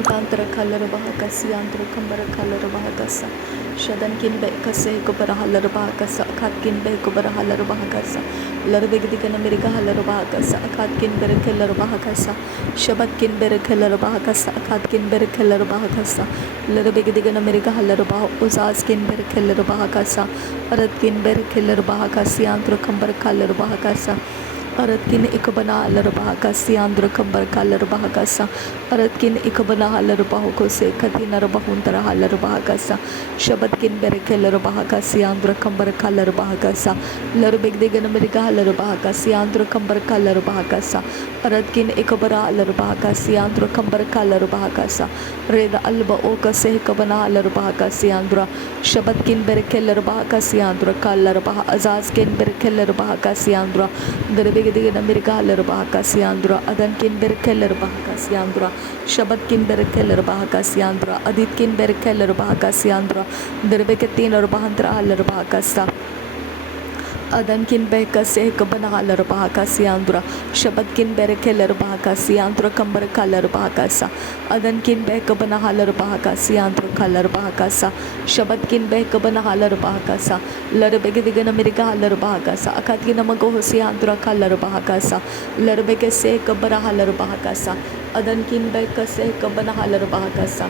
Utantra color bahakasi andra kambara color bahakasa shadan kin be kase ko para halar bahakasa khat kin be ko para halar bahakasa larbe gidi kana mirga halar bahakasa khat kin ber kelar bahakasa shabat kin ber kelar bahakasa khat kin ber kelar bahakasa larbe gidi kana mirga halar bah uzas kin ber kelar bahakasa arat kin ber kelar bahakasi andra kambara color bahakasa Aratkin ikabana alarabahakasi andra kambar kalarabahakasa Aratkin ikabana alarabahukose katina rabahuntara alarabahakasa Shabatkin bereke larabahakasi andra kambar kalarabahakasa Larbegdegan America alarabahakasi andra kambar kalarabahakasa Aratkin ikabara alarabahakasi andra kambar kalarabahakasa Reda alba okase ikabana alarabahakasi andra Shabatkin bereke larabahakasi andra kalarabah Azazkin bereke larabahakasi andra Garbegedigan America Larabahakasi andra Adankin berkeller bahakasi andra Shabatkin berkeller bahakasi andra Aditkin berkeller bahakasi andra Derbeketin or bahantra alarabahakasa Adankin bekase kabana alarabahakasi andra Shabatkin berkeller bahakasi andra kambar kalarabahakasa Adankin bekabana alarabahakasi andra kalarabahakasa Shabatkin bekabana alarabahakasa Larbegedigan America alarabahakasa Akatina magohosi andra kalarabahakasa Larbekase kabara alarabahakasa Adankin bekase kabana alarabahakasa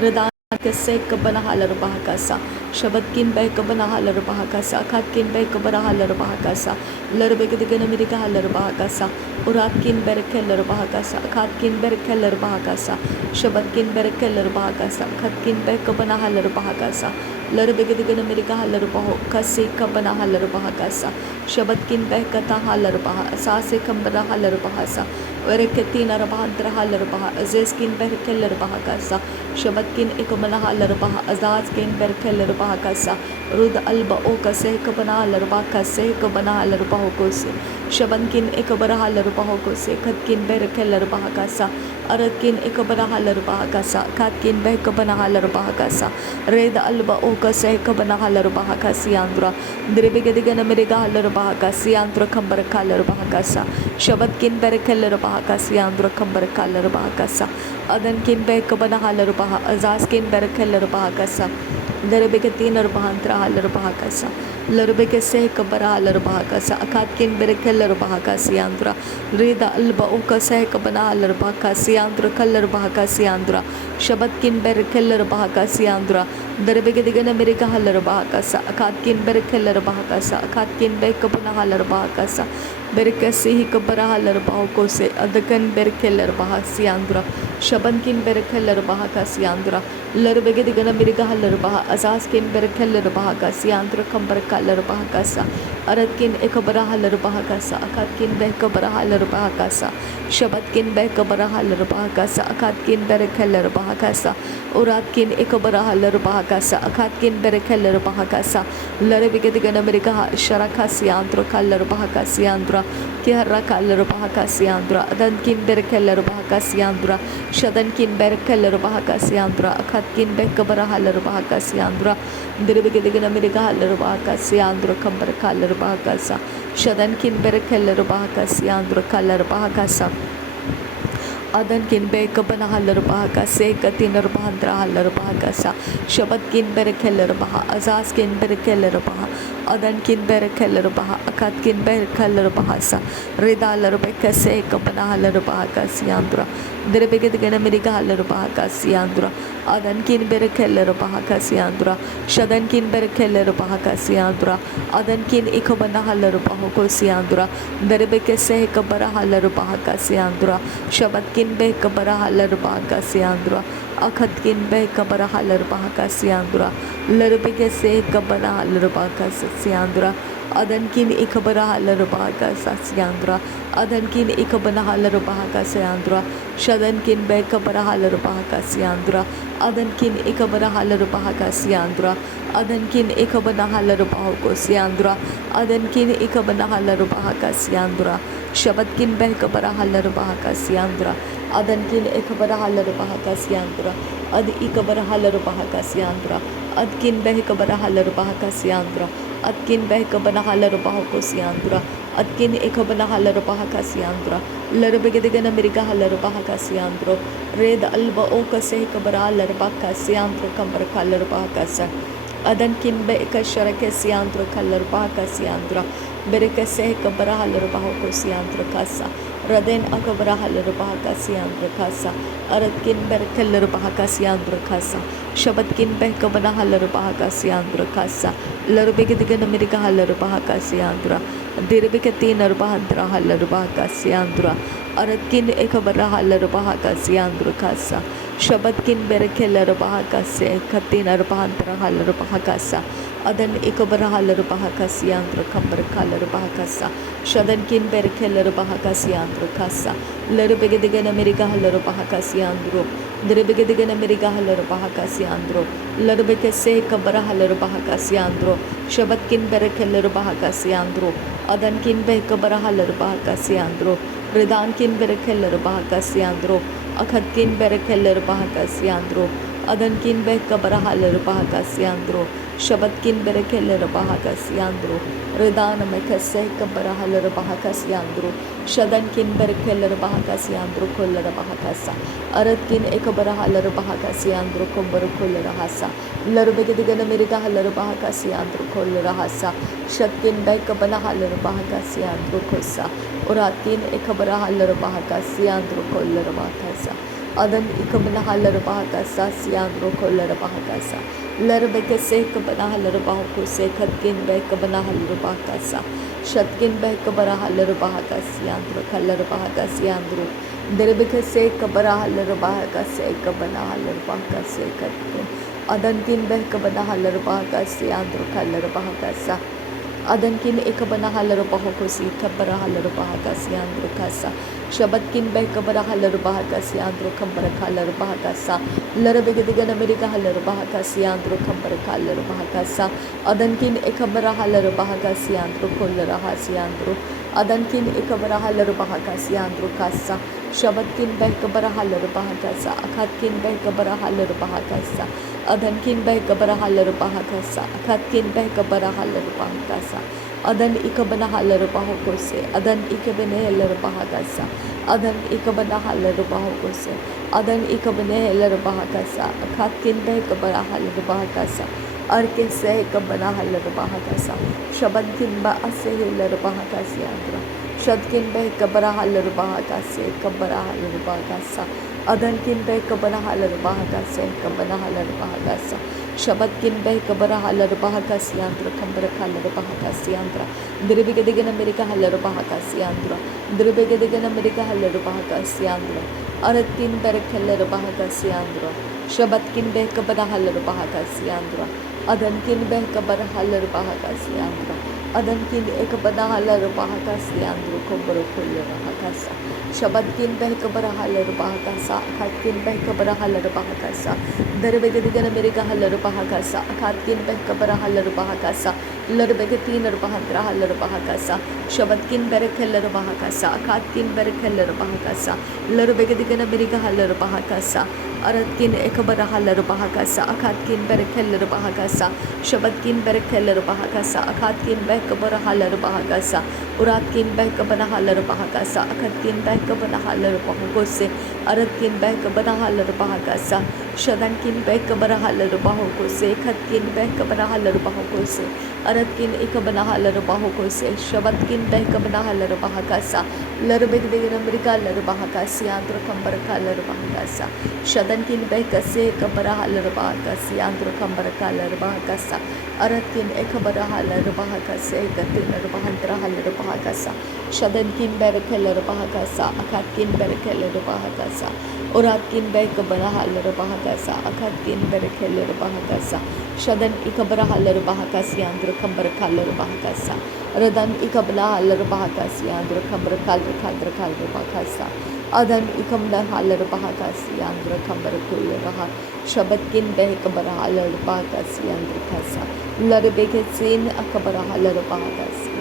Radan kase kabana alarabahakasa Shabatkin bekabana alarabahakasa Akatkin bekabara alarabahakasa Larbegedigan America alarabahakasa Uratkin berkeller bahakasa Akatkin berkeller bahakasa Shabatkin berkeller bahakasa Akatkin bekabana alarabahakasa Larbegedigan America alarabah kase kabana alarabahakasa Shabatkin bekata alarabah Asase kambara alarabahasa Vereketin arabahantra alarabah Azeskin berkeller bahakasa Shabatkin ikabana alarabah Azazkin berkeller bahakasa Rud alba okase kabana alarabakase kabana alarabahokose Shabankin ikabara alarabahokose Katkin berkeller bahakasa Aratkin ikabara alarabahakasa Katkin bekabana alarabahakasa Reda alba okase kabana alarabahakasi andra Dirbegedigan America alarabahakasi andra kambar kalarabahakasa Shabatkin berkeller bahakasi andra kambar kalarabahakasa Adankin bekabana alarabah Azazkin berkeller bahakasa Darbeketin arbahantra alarabahakasa Larbekese kabara alarabahakasa Akatkin berekeller bahakasi andra Rida alba okase kabana alarabahakasi andra kalarabahakasi andra Shabatkin berekeller bahakasi andra Darbegedigan America alarabahakasa Akatkin berekeller bahakasa Akatkin bekabana alarabahakasa Berekesi kabara alarabahokose Adakan berekeller bahasi andra Shabankin berekeller bahakasi andra Larbegedigan America alarabah Azazkin berkeller bahakasi andra kambar kalarabahakasa Aratkin ekabara alarabahakasa Akatkin bekabara alarabahakasa Shabatkin bekabara alarabahakasa Akatkin berkeller bahakasa Uratkin ekabara alarabahakasa Akatkin berkeller bahakasa Larbegedigan America sharakasi andra kalarabahakasi andra Kiharra kalarabahakasi andra Adankin berkeller bahakasi andra Shadankin berkeller bahakasi andra Akatkin bekabara alarabahakasi andra Dirbegedigan America alarabahakasi andra kambar kalarabahakasa Shadankin berkeller bahakasi andra kalarabahakasa Adankin bekabana alarabahakase Katinar bahandra alarabahakasa Shabatkin berekeller baha Azazkin berekeller baha Adankin berekeller baha Akatkin berekeller bahasa Rida alarabekase kabana alarabahakasi andra Dirbegedigan America alarabahakasi andra Adankin berekeller bahakasi andra Shadankin berekeller bahakasi andra Adankin ikabana alarabahokasi andra Dirbekase kabara alarabahakasi andra Shabatkin bekabara alarabahakasi andra Akatkin bekabara alarabahakasi andra Larbegase kabara alarabahakasi andra Adankin ikabara alarabahakasi andra Adankin ikabana alarabahakasi andra Shadankin bekabara alarabahakasi andra Adankin ikabara alarabahakasi andra Adankin ikabana alarabahokasi andra Adankin ikabana alarabahakasi andra Shabatkin bekabara alarabahakasi andra Adankin ikabara alarabahakasi andra Ad ikabara alarabahakasi andra Adkin bekabara alarabahakasi andra Adkin bekabana alarabahokasi andra Adkin ikabana alarabahakasi andra Larbegedigan America Halarbahakasiandro, Red Alba Okase Kabara Larbakasiandro Kambaraka Larbakasa. Adan Kimbe Kasharakasiandro Kalarbakasiandra, Berekase Kabara Halarbahokosiandro Kasa, Raden Akabara Halarbahakasiandro Kasa, Aratkin Berkelarbahakasiandro Kasa, Shabatkin Bekabana Halarbahakasiandro Kasa, Larbegedigan America Halarbahakasiandra. Dirbikati Narbahandra Halarbaha Siandra Aratkin Ekabara Halarbaha Siandra Kasa Shabatkin Berekelarbaha Se Katin Arbahandra Halarbaha Kasa Adan Ekabara Halarbaha Siandra Kambar Kalarbaha Shadankin Berekelarbaha Siandra Kasa Larbegadigan America Halarbaha Siandro Dirbigadigan America Halarbaha Siandro Larbekase Kabara Halarbaha Siandro Shabatkin Berekelarbaha Siandro Adankin Behkabara Halarbaha Siandro, Ridankin Berekelarbaha Siandro, Akhatkin Berekelarbaha Siandro, Adankin Behkabara Halarbaha Siandro, Shabatkin Berekelarbaha Siandro, Ridan Mekase Kabara Halarbaha Siandro, Shadankin Berekelarbaha Siandro, Kolarabahasa, Aratkin Ekabara Halarbaha Siandro, Kombarukolarahasa, Larbegadigan America Halarbaha Siandro, Kolarahasa. Shatkin Bekabana Halarbaha Siandro Kosa, Uratin Ekabara Halarbaha Siandro Kolarabakasa, Adan Ikabana Halarbaha Siandro Kolarabakasa, Larbekase Kabana Halarbaha Kose, Katkin Bekabana Halarbaha, Shatkin Bekabara Halarbaha Siandro Kalarbaha Siandro, Derebekase Kabara Halarbaha Kabana Halarbaha Katkin, Adankin Bekabana Halarbaha Siandro Kalarbaha. Adankin Ekabana Halarbahokosi, Kabara Halarbahakas Yandro Kasa, Shabatkin Bekabara Halarbahakas Yandro Kambara Kalarbahakasa, Larabegadigan America Halarbahakas Yandro Kambara Kalarbahakasa, Adankin Ekabara Halarbahakas Yandro Kolarahas Yandro, Adankin Ekabara Halarbahakas Yandro Kasa, Shabatkin Bekabara Halarbahakasa, Akatkin Bekabara Halarbahakasa. Adankin Bekabara Halarbahakasa, Akatkin Bekabara Halarbahakasa, Adan Ikabana Halarbahokose, Adan Ikabene Larbahakasa, Adan Ikabana Halarbahokose, Adan Ikabene Larbahakasa, Akatkin Bekabara Halarbahakasa, Arkese Kabana Halarbahakasa, Shabankin Ba Ase Larbahakasiandra, Shadkin Bekabara Halarbahakase, Kabara Halarbahakasa. Adankin Bekabana Halarbahakase, Kabana Halarbahakasa, Shabatkin Bekabara Halarbahakasiandra, Kambara Kalarbahakasiandra, Diribigadigan America Halarbahakasiandra, Diribigadigan America Halarbahakasiandra, Aratin Berekelarabahakasiandra, Shabatkin Bekabana Halarbahakasiandra, Adankin Bekabara Halarbahakasiandra, Adankin Ekabana Halarbahakasiandra, Kumbara Kullarahakasa. Shabatkin Bekabara Halarbahakasa, Katkin Bekabara Halarbahakasa, Derebegadigan America Halarbahakasa, Katkin Bekabara Halarbahakasa, Larbegatin Bahandra Halarbahakasa, Shabatkin Berekelarabahakasa, Katkin Berekelarabahakasa, Larbegadigan America Halarbahakasa, Aratkin Ekabara Halarbahakasa, Akatkin Berekelarabahakasa, Shabatkin Berekelarabahakasa, Akatkin Bekabara Halarbahakasa, Uratkin Bekabana Halarbahakasa, Akatkin Bekabana Halarbahakose, Aratkin Bekabana Halarbahakasa, Shadankin Bekabara Halarbahakose, Katkin Bekabana Halarbahakose, Aratkin Ikabana Halarbahakose, Shabatkin Bekabana Halarbahakasa, Larbegadigan America Larbahakasi, Andra Kambaraka Larbahakasa, Shadankin Bekase Kabara Halarbahakasi, Andra Kambaraka Larbahakasa, Aratkin Ekabara Halarbahakase, Katin Arbahandra Halarbahakasa, Shadankin Berekelarabahakasa, Akatkin Berekelarabahakasa, Uratkin Bekabara Halarbahakasa, Akatkin Berekelarabahakasa, Shadan Ikabara Halarbahakasi, Andra Kambaraka Larbahakasa, Radan Ikabla Halarbahakasi, Andra Kambaraka Larbahakasa, Adan Ikamda Halarbahakasi, Andra Kambarakularaha, Shabatkin Bekabara Halarbahakasi, Andra Kasa, Larbekatsin Akabara Halarbahakasi,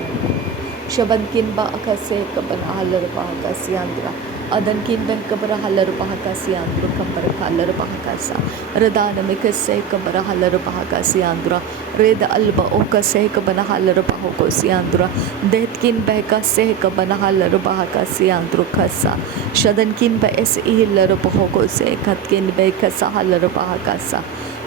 Shabankin Ba Akase Kabana Halarbahakasi, Andra Adan kin beh kabara halar bahakasi andro kambara kalar bahakasa. Radana mikase kabara halar bahakasi andra. Reda alba okase kabana halar bahakosi andra. Detkin beh kase kabana halar bahakasi andro kasa. Shadan kin beh es ihlar bahakose katkin beh kasa halar bahakasa.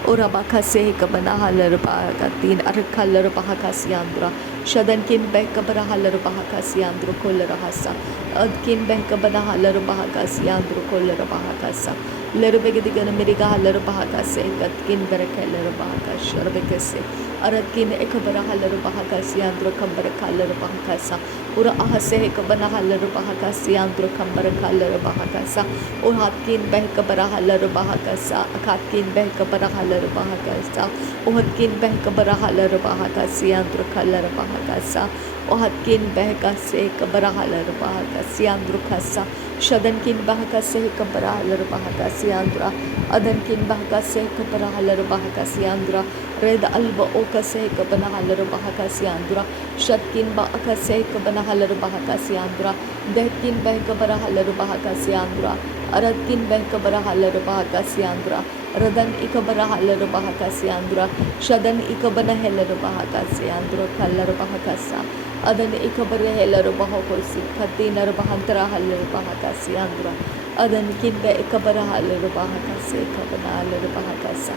Ora bakase kabana halar bahakatin arkalar bahakasi andra. Shadan kin beh kabara halar bahakasi andro kolar hasa. Adkin beh kabana halar bahakasi andro kolar bahakasa. Larbegadigan America halar bahakase katkin berakalar bahakas sharbekase. Aradkin ekabara halar bahakasi andro kambara kalar bahakasa. Ura ahase kabana halar bahakasi andro kambara kalar bahakasa. Uhatkin beh kabara halar bahakasa. Akatkin beh kabara halar bahakasa. Uhatkin beh kabara halar bahakasi andro kalar bahakasa. Uhatkin beh kase kabara halar bahakasi andro kasa. Shadankin bahakase kabara halar bahakasi andra. Adankin bahakase kabara halar bahakasi andra. Red alba okase kabana halar bahakasi andra. Shatkin bahakase kabana halar bahakasi andra. Dehkin beh kabara halar bahakasi andra. Aradkin beh kabara halar bahakasi andra. Radan ikabara halar bahakasi andra. Shadan ikabana halar bahakasi andra kalar bahakasa. Adan ikabara halar bahakosi katinar bahantara halar bahakasi andra. Adan kinbe ikabara halar bahakasi kabana halar bahakasa.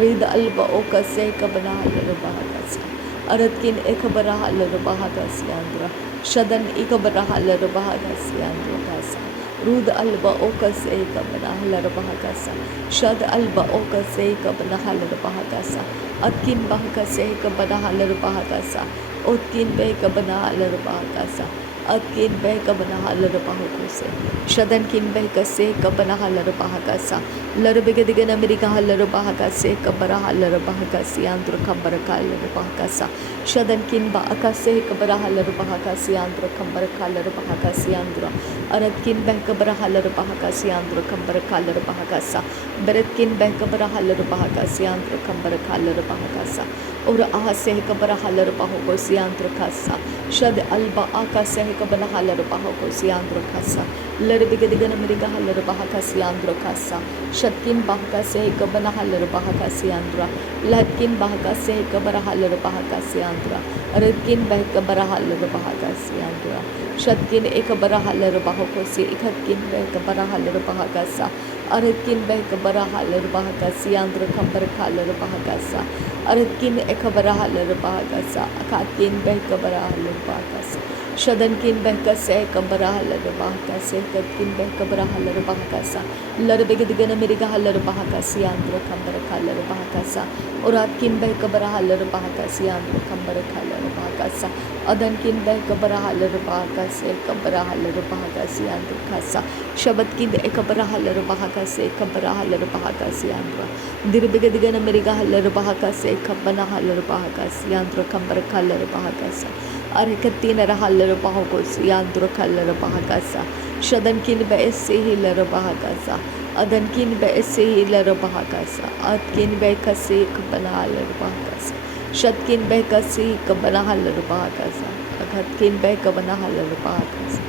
Rid alba okase kabana halar bahakasa. Aradkin ikabara halar bahakasi andra. Shadan ikabara halar bahakasi andra kasa. Rud alba okase kabana halar bahakasa. Shad alba okase kabana halar bahakasa. Atkin bahakase kabana halar bahakasa. Otkin be kabana halar bahakasa. Atkin be kabana halar bahakose. Shadan kin be kase kabana halar bahakasa. Larbegadigan America halar bahakase kabara halar bahakasi andro kambara kalar bahakasa. Shadan kin ba akase kabara halar bahakasi andro kambara kalar bahakasi andro. Aradkin be kabara halar bahakasi andro kambara kalar bahakasa. Beretkin be kabara halar bahakasi andro kambara kalar bahakasa. Ora ahase kabara halar bahakosi andro kasa. Shad alba akase kabana halar bahakosi andro kasa. Larbegadigan America halar bahakasi andro kasa. Shatkin bahakase kabana halar bahakasi andra. Latkin bahakase kabara halar bahakasi andra. Aradkin be kabara halar bahakasi andra. Shatkin ekabara halar bahakosi ikhatkin be kabara halar bahakasa. Aradkin be kabara halar bahakasi andra kambara halar bahakasa. Aradkin ekabara halar bahakasa. Akatkin be kabara halar bahakasa. Shadankin be kase kabara halar bahakasa. Katkin be kabara halar bahakasa. Larbegadigan America halar bahakasi andra kambara halar bahakasa. Uratkin be kabara halar bahakasi andra kambara halar bahakasa. Adankin be kabara halar bahakase kabara halar bahakasi andra kasa. Shabadkin ekabara halar bahakase kabara halar bahakasi andra. Dirbegadigan America halar bahakase kabana halar bahakasi andra kambara halar bahakasa. Arikatin halar bahakosi andra halar bahakasa. Shadankin be esse hilar bahakasa. Adankin be esse hilar bahakasa. Atkin be kase kabana halar bahakasa. Shatkin be kase kabana halar bahakasa. Akatkin be kabana halar bahakasa.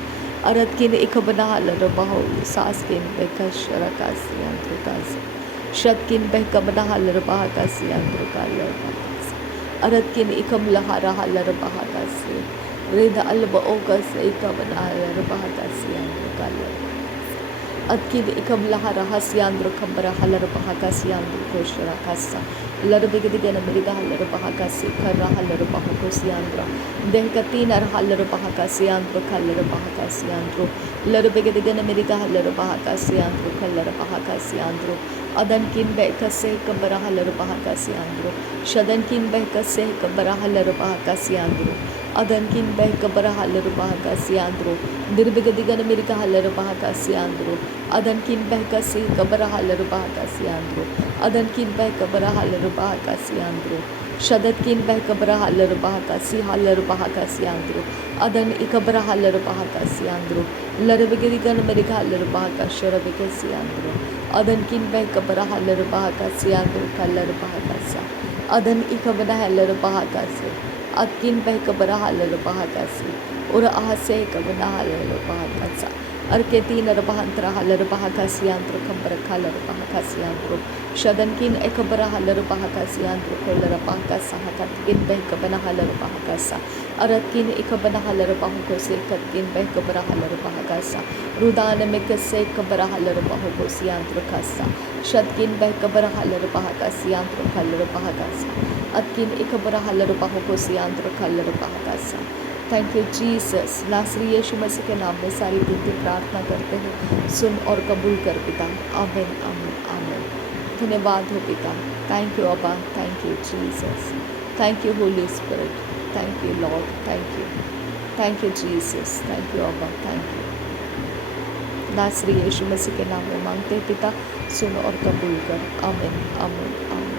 Aradkin ikabana halar baho saskin be kasharakasi andra kasa. Shatkin be kabana halar bahakasi andra kalar bahakasa. Aradkin ikam lahara halar bahakasi. Reda alba okase ikabana halar bahakasi andra kalar. Atkin ikam lahara hasyandra kambara halar bahakasi andra koshara kasa. Larbegadigan America halar bahakasi karra halar bahakosi andra. Dehkatin halar bahakasi andra kalar bahakasi andro. Larbegadigan America halar bahakasi andro kalar bahakasi andro. Adankin be kase kabara halar bahakasi andro. Shadankin be kase kabara halar bahakasi andro. Adankin be kabara halar bahakasi andro. Dirbegadigan America halar bahakasi andro. Adankin be kase kabara halar bahakasi andro. Adankin be kabara halar bahakasi andro. Shadatkin be kabara halar bahakasi andro. Adan ikabara halar bahakasi andro. Larbegadigan America halar bahakasi rabekasi andro. Adankin be kabara halar bahakasi andro kalar bahakasa. Adan ikabara halar bahakasi. Atkin be kabara halar bahakasi. Ora ahase kabana halar bahakasa. Arketin Arbahantra Halarabahakasiantro Kambarakhalarabahakasiantro Shadankin Ekabara Halarabahakasiantro Kolarabaka Sahakatkin Behkabana Halarabahakasa Aratkin Ekabana Halarabahakose Katkin Behkabara Halarabahakasa Rudana Mekase Kabara Halarabahakosiantro Kasa Shadkin Behkabara Halarabahakasiantro Kalarabahakasa Atkin Ekabara Halarabahakosiantro Kalarabahakasa. Thank you Jesus. नासरी यीशु मसीह के नाम में सारी विनती प्रार्थना करते हैं, सुन और कबूल कर पिता। आमीन आमीन आमीन। धन्यवाद हो पिता। थैंक यू अब्बा, thank you Jesus, thank you Holi spirit, thank you Lord, thank you Jesus, thank you अब्बा, थैंक यू। नासरी यीशु मसीह के नाम में मांगते हैं पिता, सुन और कबूल कर। आमीन आमीन आमीन।